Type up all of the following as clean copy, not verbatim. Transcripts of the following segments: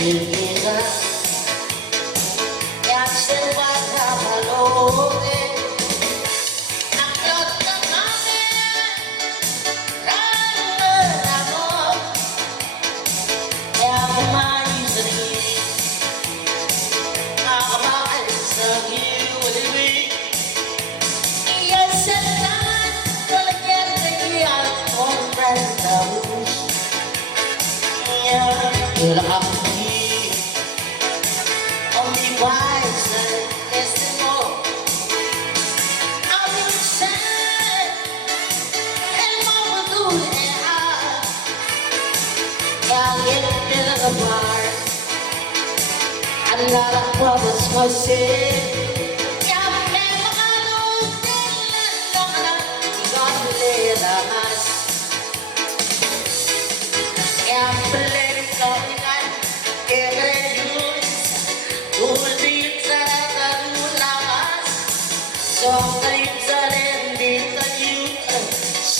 즐기자 약속과 다발로에 남겼던 맘에 라라라고 야구만 있으니 아마 있으니 우리 yes and I'm gonna get the on friend you're happy only wise and more I'll be sad and more will do it I'll get to the bar I'm not a promise myself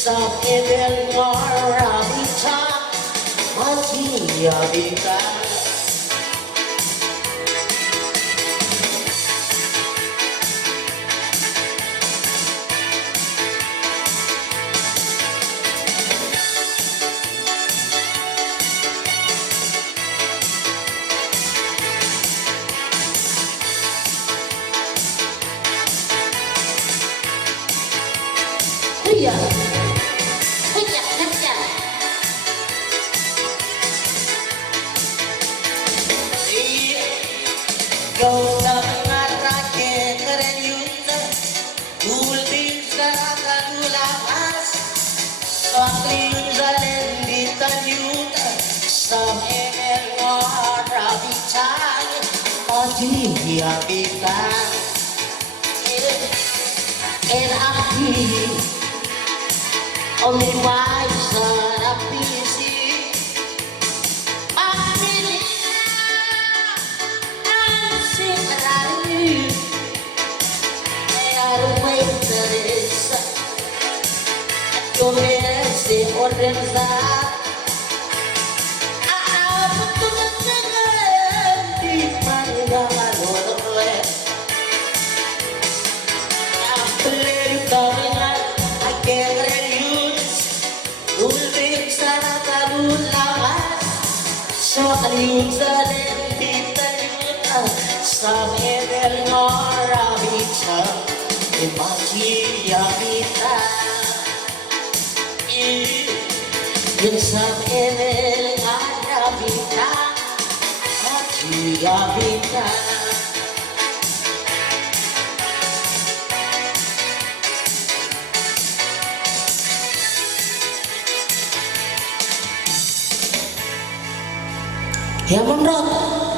Sakitin marabita Matiyabita Hiya Hiya Hiya Go na ngarake keren yuta Ulbil saraka nulakas Sakli zalen ditan yuta Sam emel ngarabitan Pati hiyabitan En aki Only wise are a busy Makmini and sing around you They are waiters At your mercy or them Yung zalen ditayuta sa medel norabita imakiyabita yung sa medel norabita makiyabita Ya menurut